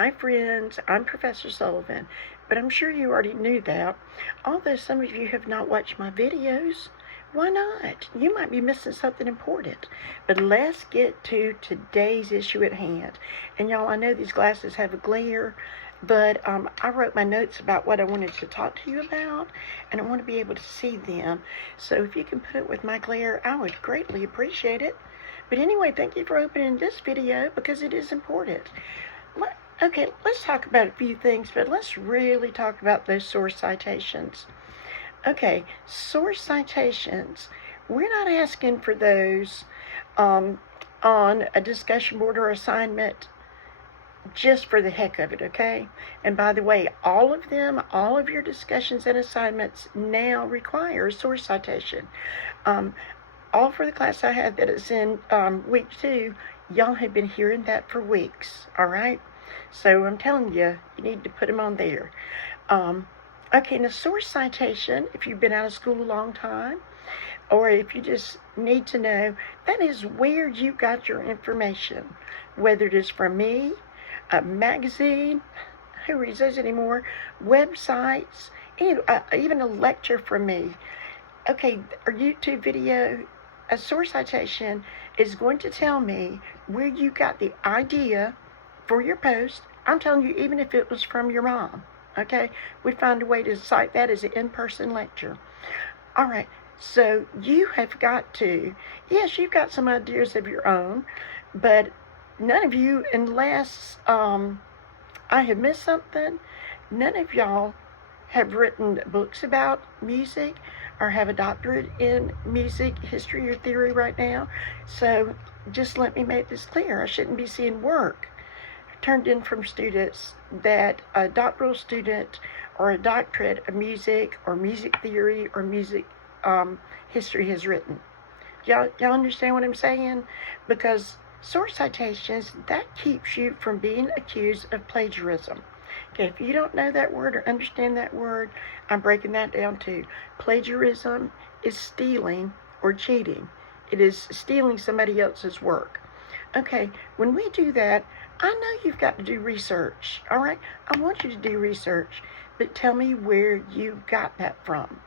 Hi friends, I'm Professor Sullivan, but I'm sure you already knew that. Although some of you have not watched my videos, why not? You might be missing something important. But let's get to today's issue at hand. And y'all, I know these glasses have a glare, but I wrote my notes about what I wanted to talk to you about, and I want to be able to see them. So if you can put up with my glare, I would greatly appreciate it. But anyway, thank you for opening this video because it is important. Okay, let's talk about a few things, but let's really talk about those source citations. Okay, source citations. We're not asking for those on a discussion board or assignment just for the heck of it, okay? And by the way, all of your discussions and assignments now require a source citation. All for the class I have that is in week 2, y'all have been hearing that for weeks, all right? So I'm telling you, you need to put them on there. Okay, now source citation, if you've been out of school a long time, or if you just need to know, that is where you got your information. Whether it is from me, a magazine, who reads those anymore, websites, and even a lecture from me. Okay, a YouTube video, a source citation is going to tell me where you got the idea for your post. I'm telling you, even if it was from your mom, okay, we'd find a way to cite that as an in-person lecture. All right, so you have got to, yes, you've got some ideas of your own, but none of you, unless I have missed something, none of y'all have written books about music or have a doctorate in music history or theory right now. So just let me make this clear. I shouldn't be seeing work turned in from students that a doctoral student or a doctorate of music or music theory or music history has written. Y'all understand what I'm saying? Because source citations, that keeps you from being accused of plagiarism. Okay, if you don't know that word or understand that word, I'm breaking that down too. Plagiarism is stealing or cheating. It is stealing somebody else's work. Okay, when we do that, I know you've got to do research, all right? I want you to do research, but tell me where you got that from.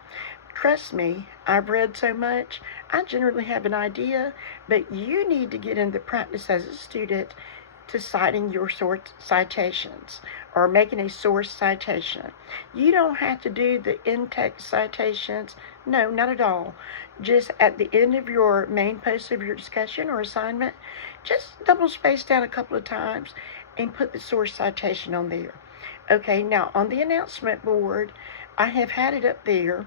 Trust me, I've read so much, I generally have an idea, but you need to get in the practice as a student to citing your source citations or making a source citation. You don't have to do the in-text citations. No, not at all. Just at the end of your main post of your discussion or assignment, just double space down a couple of times and put the source citation on there. Okay, now on the announcement board, I have had it up there,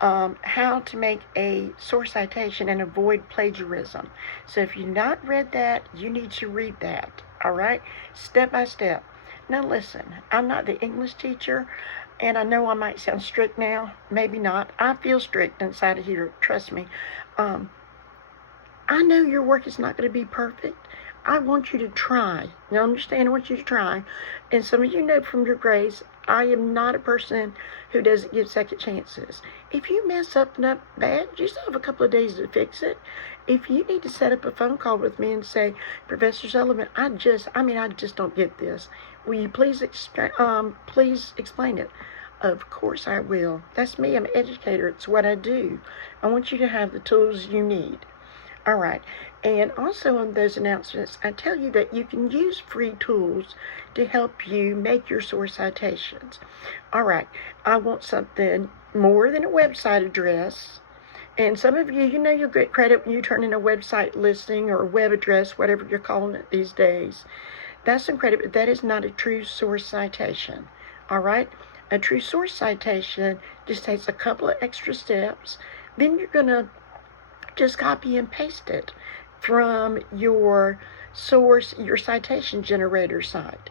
how to make a source citation and avoid plagiarism. So if you've not read that, you need to read that, all right? Step by step. Now listen, I'm not the English teacher, and I know I might sound strict now. Maybe not. I feel strict inside of here, trust me. I know your work is not going to be perfect. I want you to try. You understand? I want you to try. And some of you know from your grades, I am not a person who doesn't give second chances. If you mess something up bad, you still have a couple of days to fix it. If you need to set up a phone call with me and say, Professor Sullivan, I just don't get this. Will you please explain it? Of course I will. That's me. I'm an educator. It's what I do. I want you to have the tools you need. All right, and also on those announcements, I tell you that you can use free tools to help you make your source citations. All right, I want something more than a website address. And some of you, you'll get credit when you turn in a website listing or a web address, whatever you're calling it these days. That's some credit, but that is not a true source citation. All right, a true source citation just takes a couple of extra steps. Then you're going to just copy and paste it from your source, your citation generator site.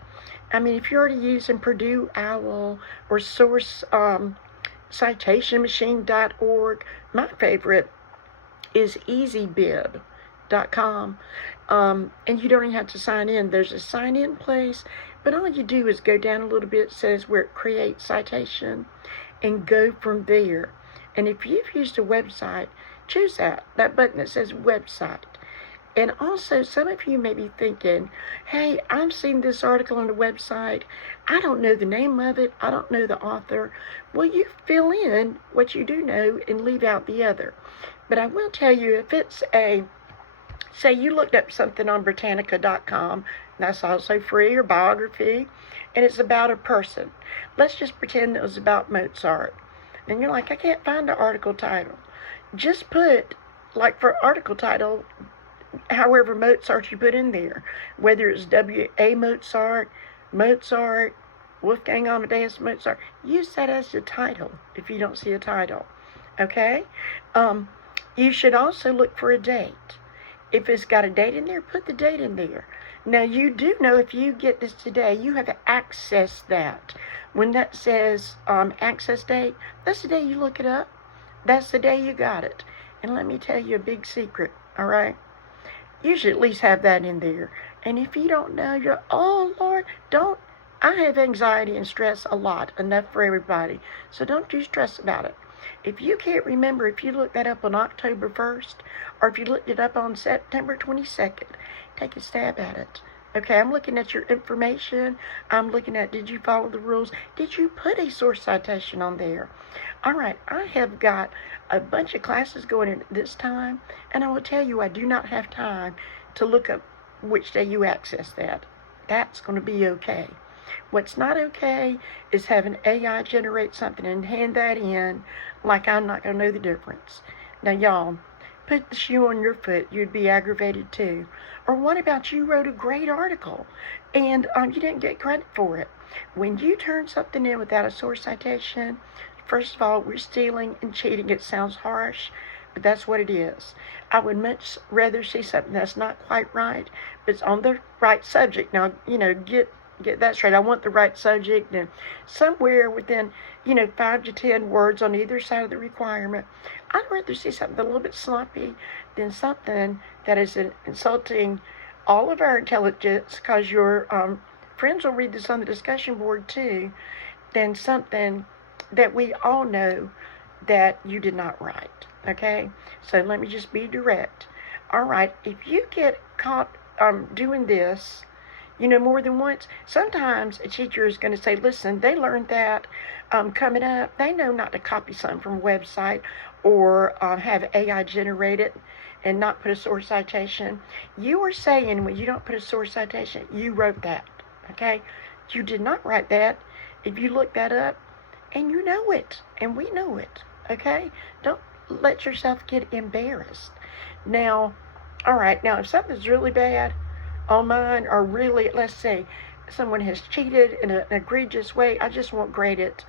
I mean, if you're already using Purdue OWL or source citationmachine.org, my favorite is easybib.com, and you don't even have to sign in. There's a sign in place, but all you do is go down a little bit. It says where it creates citation and go from there. And if you've used a website, choose that button that says website. And also, some of you may be thinking, hey, I've seen this article on the website. I don't know the name of it. I don't know the author. Well, you fill in what you do know and leave out the other. But I will tell you, if it's say you looked up something on Britannica.com, that's also free, or biography, and it's about a person. Let's just pretend it was about Mozart. And you're like, I can't find the article title. Just put, like for article title, however Mozart you put in there, whether it's W.A. Mozart, Mozart, Wolfgang Amadeus Mozart, use that as the title if you don't see a title, okay? You should also look for a date. If it's got a date in there, put the date in there. Now, you do know if you get this today, you have to access that. When that says access date, that's the day you look it up. That's the day you got it. And let me tell you a big secret, all right? You should at least have that in there. And if you don't know, you're, oh, Lord, don't. I have anxiety and stress a lot, enough for everybody. So don't you stress about it. If you can't remember, if you looked that up on October 1st, or if you looked it up on September 22nd, take a stab at it. Okay, I'm looking at your information. I'm looking at, did you follow the rules? Did you put a source citation on there? All right, I have got a bunch of classes going in this time, and I will tell you I do not have time to look up which day you access that. That's going to be okay. What's not okay is having AI generate something and hand that in like I'm not going to know the difference. Now, y'all, put the shoe on your foot. You'd be aggravated too. Or what about you wrote a great article and you didn't get credit for it? When you turn something in without a source citation, first of all, we're stealing and cheating. It sounds harsh, but that's what it is. I would much rather see something that's not quite right, but it's on the right subject. Now, get that straight. I want the right subject and somewhere within, 5 to 10 words on either side of the requirement. I'd rather see something a little bit sloppy than something that is insulting all of our intelligence, because your friends will read this on the discussion board too, than something that we all know that you did not write. Okay? So let me just be direct. All right, if you get caught doing this, more than once, sometimes a teacher is going to say, listen, they learned that coming up. They know not to copy something from a website or have AI generate it and not put a source citation. You are saying when you don't put a source citation, you wrote that, okay? You did not write that. If you look that up, and you know it, and we know it, okay? Don't let yourself get embarrassed. Now, all right, now if something's really bad on mine, or really, let's say, someone has cheated in an egregious way, I just won't grade it.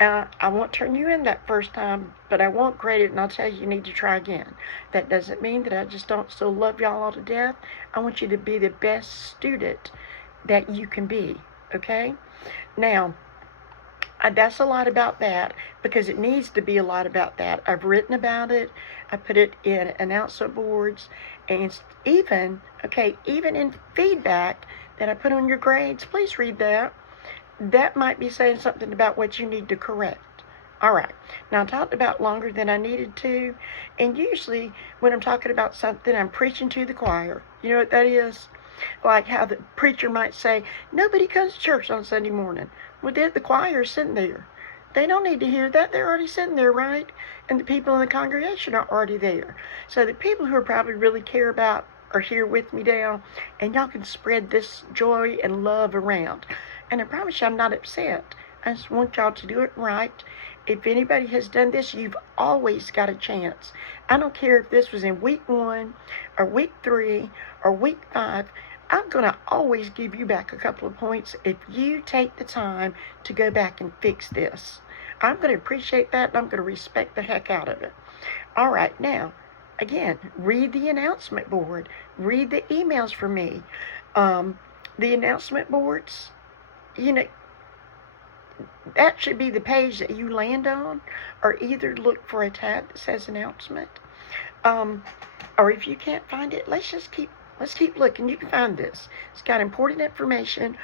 I won't turn you in that first time, but I won't grade it, and I'll tell you need to try again. That doesn't mean that I just don't still love y'all all to death. I want you to be the best student that you can be, okay? Now, that's a lot about that, because it needs to be a lot about that. I've written about it. I put it in announcement boards, and even in feedback that I put on your grades. Please read that. That might be saying something about what you need to correct. All right. Now, I talked about longer than I needed to, and usually when I'm talking about something, I'm preaching to the choir. You know what that is? Like how the preacher might say, nobody comes to church on Sunday morning. Well, the choir is sitting there. They don't need to hear that. They're already sitting there, right? And the people in the congregation are already there. So the people who probably really care about are here with me now, and y'all can spread this joy and love around. And I promise you I'm not upset. I just want y'all to do it right. If anybody has done this, you've always got a chance. I don't care if this was in week 1 or week 3 or week 5. I'm going to always give you back a couple of points if you take the time to go back and fix this. I'm going to appreciate that, and I'm going to respect the heck out of it. All right, now, again, read the announcement board. Read the emails from me. The announcement boards, that should be the page that you land on, or either look for a tab that says announcement. Or if you can't find it, let's just keep Let's keep looking. You can find this. It's got important information.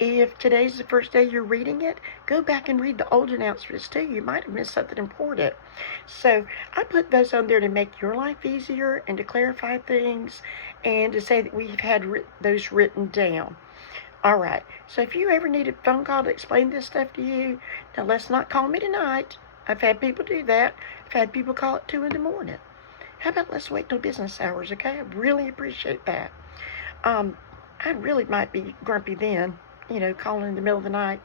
If today's the first day you're reading it, go back and read the old announcements too. You might have missed something important. So I put those on there to make your life easier and to clarify things and to say that we've had those written down. All right. So if you ever need a phone call to explain this stuff to you, now let's not call me tonight. I've had people do that. I've had people call at 2 in the morning. How about let's wait till business hours, okay? I really appreciate that. I really might be grumpy then, calling in the middle of the night.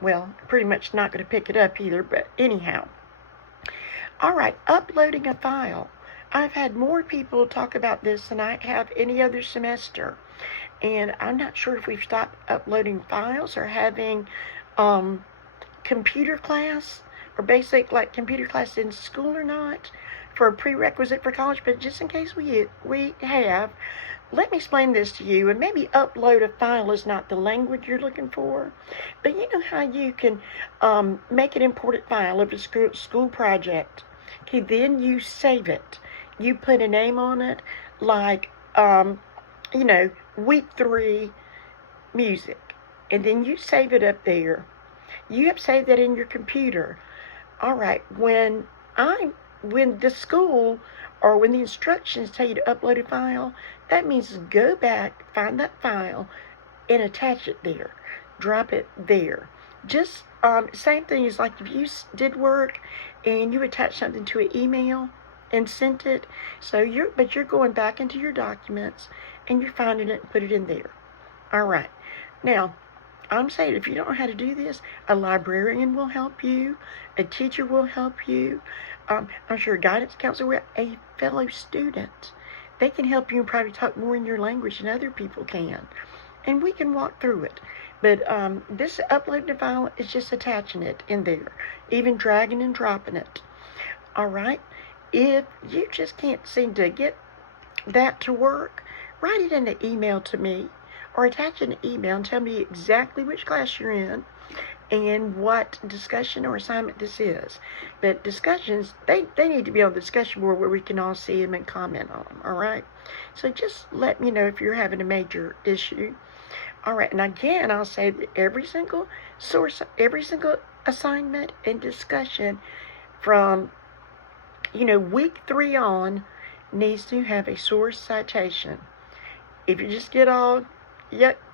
Well, pretty much not going to pick it up either, but anyhow. All right, uploading a file. I've had more people talk about this than I have any other semester. And I'm not sure if we've stopped uploading files or having computer class or basic computer class in school or not for a prerequisite for college, but just in case we have, let me explain this to you. And maybe upload a file is not the language you're looking for, but you know how you can make an important file of a school project. Okay, then you save it. You put a name on it, like week 3 music, and then you save it up there. You have saved that in your computer. All right, when the school or when the instructions tell you to upload a file, that means go back, find that file, and attach it there. Drop it there. Just same thing as like if you did work and you attach something to an email and sent it. So you're going back into your documents and you're finding it and put it in there. All right. Now, I'm saying if you don't know how to do this, a librarian will help you, a teacher will help you. I'm sure a guidance counselor, a fellow student. They can help you and probably talk more in your language than other people can. And we can walk through it. But this uploading a file is just attaching it in there, even dragging and dropping it. All right? If you just can't seem to get that to work, write it in an email to me or attach an email and tell me exactly which class you're in and what discussion or assignment this is. But discussions, they need to be on the discussion board where we can all see them and comment on them, all right? So just let me know if you're having a major issue. All right, and again, I'll say that every single assignment and discussion from, week 3 on needs to have a source citation. If you just get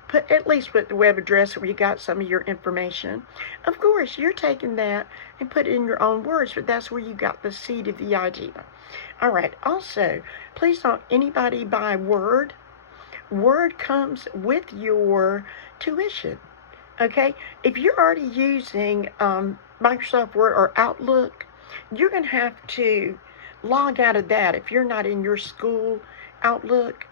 put at least with the web address where you got some of your information. Of course, you're taking that and put it in your own words, but that's where you got the seed of the idea. All right, also, please don't anybody buy Word. Word comes with your tuition, okay? If you're already using Microsoft Word or Outlook, you're going to have to log out of that if you're not in your school Outlook.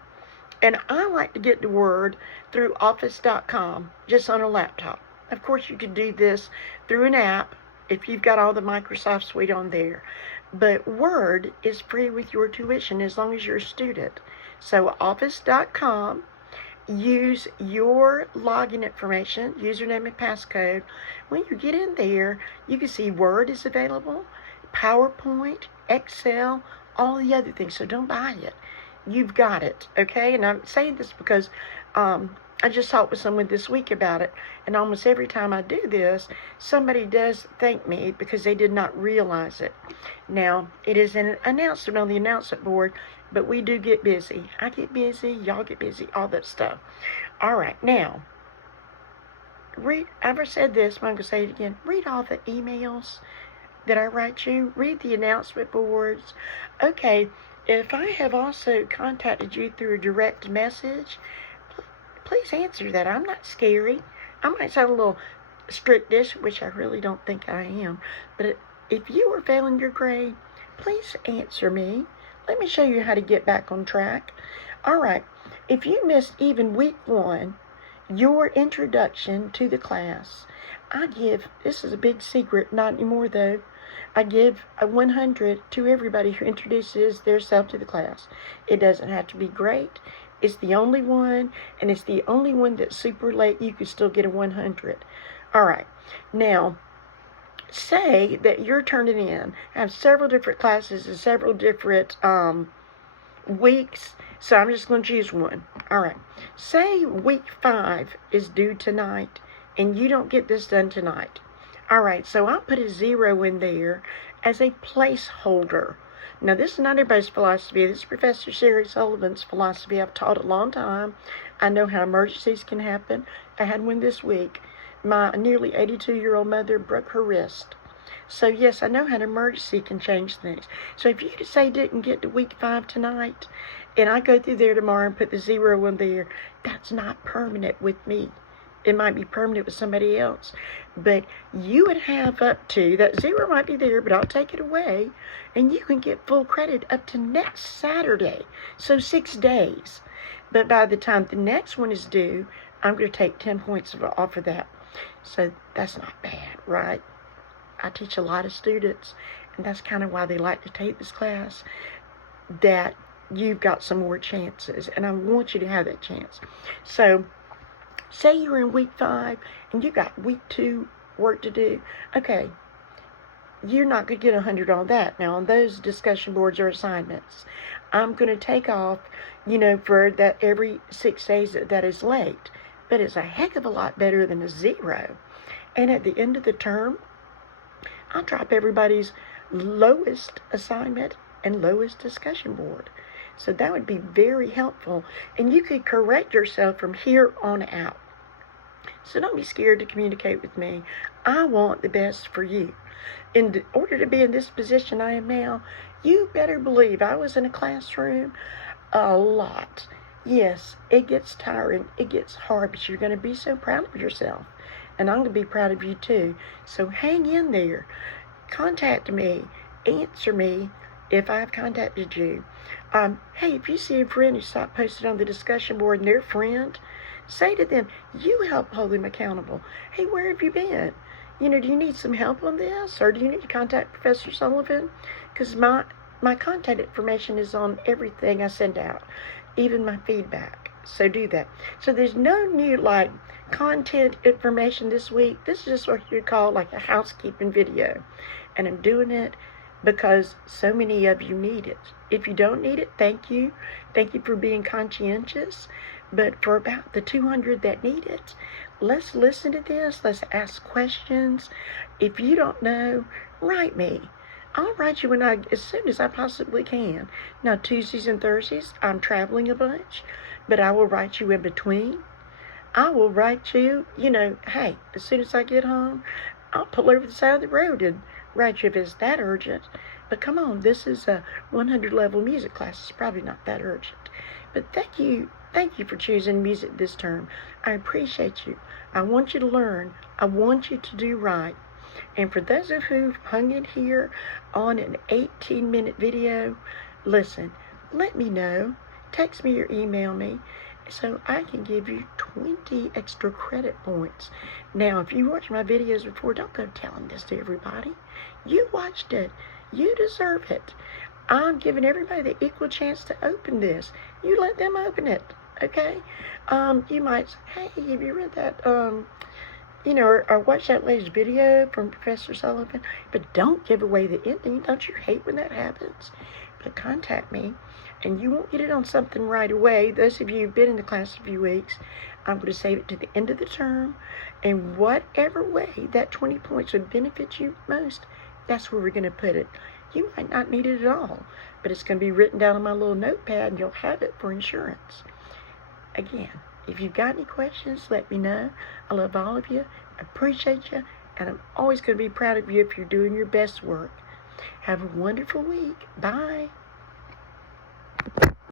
And I like to get to Word through office.com, just on a laptop. Of course, you could do this through an app if you've got all the Microsoft suite on there. But Word is free with your tuition as long as you're a student. So office.com, use your login information, username and passcode. When you get in there, you can see Word is available, PowerPoint, Excel, all the other things. So don't buy it. You've got it, okay? And I'm saying this because I just talked with someone this week about it, and almost every time I do this, somebody does thank me because they did not realize it. Now, it is an announcement on the announcement board, but we do get busy. I get busy, y'all get busy, all that stuff. All right, now, I've said this, but I'm going to say it again. Read all the emails that I write you. Read the announcement boards. Okay, if I have also contacted you through a direct message, please answer that. I'm not scary. I might sound a little strictish, which I really don't think I am. But if you are failing your grade, please answer me. Let me show you how to get back on track. All right. If you missed even week 1, your introduction to the class, this is a big secret, not anymore though, I give a 100 to everybody who introduces themselves to the class. It doesn't have to be great. It's the only one, and it's the only one that's super late. You can still get a 100. All right. Now, say that you're turning in. I have several different classes and several different weeks So I'm just going to choose one. All right. Say week 5 is due tonight, and you don't get this done tonight. All right, so I'll put a 0 in there as a placeholder. Now, this is not everybody's philosophy. This is Professor Sherry Sullivan's philosophy. I've taught a long time. I know how emergencies can happen. I had one this week. My nearly 82-year-old mother broke her wrist. So, yes, I know how an emergency can change things. So, if you say didn't get to week 5 tonight, and I go through there tomorrow and put the 0 in there, that's not permanent with me. It might be permanent with somebody else. But you would have up to, that 0 might be there, but I'll take it away, and you can get full credit up to next Saturday. So 6 days. But by the time the next one is due, I'm going to take 10 points off of that. So that's not bad, right? I teach a lot of students, and that's kind of why they like to take this class, that you've got some more chances, and I want you to have that chance. So, say you're in week 5, and you got week 2 work to do. Okay, you're not going to get 100 on that. Now, on those discussion boards or assignments, I'm going to take off, for that every 6 days that is late. But it's a heck of a lot better than a 0. And at the end of the term, I'll drop everybody's lowest assignment and lowest discussion board. So that would be very helpful. And you could correct yourself from here on out. So don't be scared to communicate with me. I want the best for you. In order to be in this position I am now, you better believe I was in a classroom a lot. Yes, it gets tiring, it gets hard, but you're going to be so proud of yourself. And I'm going to be proud of you too. So hang in there. Contact me. Answer me if I've contacted you. Hey, if you see a friend who's not posted on the discussion board and their friend, say to them, you help hold them accountable. Hey, where have you been? Do you need some help on this? Or do you need to contact Professor Sullivan? Because my contact information is on everything I send out, even my feedback. So do that. So there's no new content information this week. This is just what you call a housekeeping video. And I'm doing it because so many of you need it. If you don't need it, thank you. Thank you for being conscientious. But for about the 200 that need it, let's listen to this. Let's ask questions. If you don't know, write me. I'll write you as soon as I possibly can. Now, Tuesdays and Thursdays, I'm traveling a bunch, but I will write you in between. I will write you, hey, as soon as I get home, I'll pull over the side of the road and write you if it's that urgent. But come on, this is a 100 level music class. It's probably not that urgent. But thank you for choosing music this term. I appreciate you. I want you to learn. I want you to do right. And for those of you who've hung in here on an 18-minute video, listen, let me know. Text me or email me so I can give you 20 extra credit points. Now, if you watched my videos before, don't go telling this to everybody. You watched it. You deserve it. I'm giving everybody the equal chance to open this. You let them open it, okay? You might say, hey, have you read that, or watch that latest video from Professor Sullivan? But don't give away the ending. Don't you hate when that happens? But contact me, and you won't get it on something right away. Those of you who've been in the class a few weeks, I'm going to save it to the end of the term. And whatever way that 20 points would benefit you most, that's where we're going to put it. You might not need it at all, but it's going to be written down on my little notepad, and you'll have it for insurance. Again, if you've got any questions, let me know. I love all of you. I appreciate you, and I'm always going to be proud of you if you're doing your best work. Have a wonderful week. Bye.